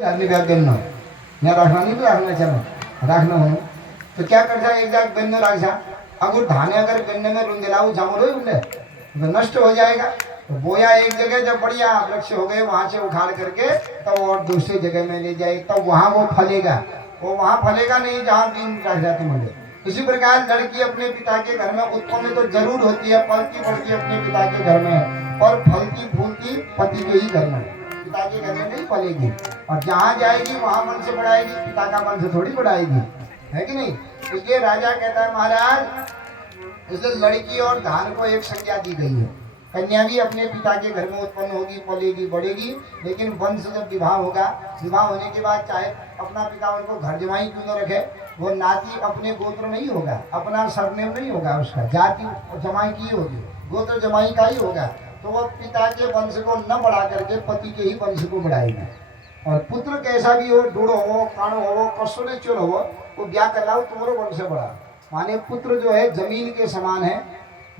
आदमी का गन्ना यहाँ रखना नहीं, तो रखना चाहिए रखना हो तो क्या कर जाए एक जाग गन्ने रख जा। अगर धाने अगर गन्ने में रुंदे लाऊ झामो उनने तो नष्ट हो जाएगा। तो बोया एक जगह जब बढ़िया वृक्ष हो गए वहां से उखाड़ करके तब तो और दूसरी जगह में ले जाए तब तो वहां वो फलेगा। वो वहां फलेगा नहीं जहाँ बीन रख जाते मुझे। इसी प्रकार लड़की अपने पिता के घर में उत्पन्न तो जरूर होती है, पलती पड़ती अपने पिता के घर में, पर फलती फूलती पति के ही घर में, पिता के घर में नहीं फलेगी। और जहाँ जाएगी वहां मन से बढ़ाएगी, पिता का मन से थोड़ी बढ़ाएगी, है कि नहीं। इसलिए राजा कहता है महाराज इसलिए लड़की और धान को एक संज्ञा दी गई है। कन्या भी अपने पिता के घर में उत्पन्न होगी, पलेगी, बढ़ेगी, लेकिन वंश जब विवाह होगा, विवाह होने के बाद चाहे अपना पिता उनको घर जमाई क्यों न रखे, वो नाती अपने गोत्र नहीं होगा, अपना सरनेम नहीं होगा, उसका जाति जमाई की होगी, गोत्र जमाई का ही होगा। तो वो पिता के वंश को न बढ़ा करके पति के ही वंश को बढ़ाएगी। और पुत्र कैसा भी हो, डूढ़ो हो, काणो हो, कसो ने चोर हो, वो ब्याह कर लाओ तुम्हारे वंश बढ़ा। माने पुत्र जो है जमीन के समान है,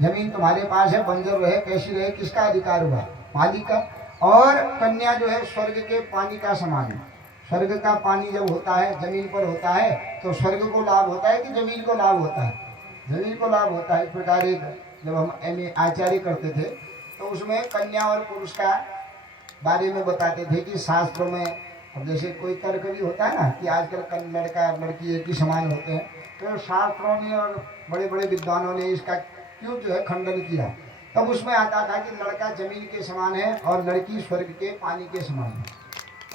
जमीन तुम्हारे पास है, बंजर रहे कैसी रहे किसका अधिकार हुआ, मालिक का। और कन्या जो है स्वर्ग के पानी का समान है। स्वर्ग का पानी जब होता है जमीन पर होता है तो स्वर्ग को लाभ होता है कि जमीन को लाभ होता है, जमीन को लाभ होता है। इस प्रकार एक जब हम MA आचार्य करते थे तो उसमें कन्या और पुरुष का बारे में बताते थे कि शास्त्रों में, अब जैसे कोई तर्क भी होता है ना कि आजकल लड़का लड़की एक ही समान होते हैं, तो शास्त्रों ने और बड़े बड़े विद्वानों ने इसका क्यों जो है खंडन किया। तब उसमें आता था कि लड़का जमीन के समान है और लड़की स्वर्ग के पानी के समान है।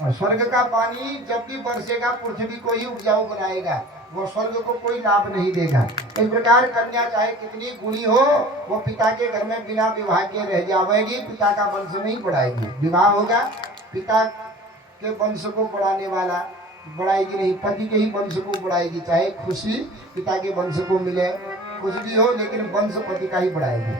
और स्वर्ग का पानी जब भी बरसेगा पृथ्वी को ही उपजाऊ बनाएगा, वो स्वर्ग को कोई लाभ नहीं देगा। इस प्रकार कन्या चाहे कितनी गुणी हो, वो पिता के घर में बिना विवाह के रह जाएगी, पिता का वंश नहीं बढ़ाएगी। विवाह होगा पिता के वंश को बढ़ाने वाला बढ़ाएगी नहीं, पति के ही वंश को बढ़ाएगी। चाहे खुशी पिता के वंश को मिले, कुछ भी हो, लेकिन वंश पति का ही बढ़ाएगी।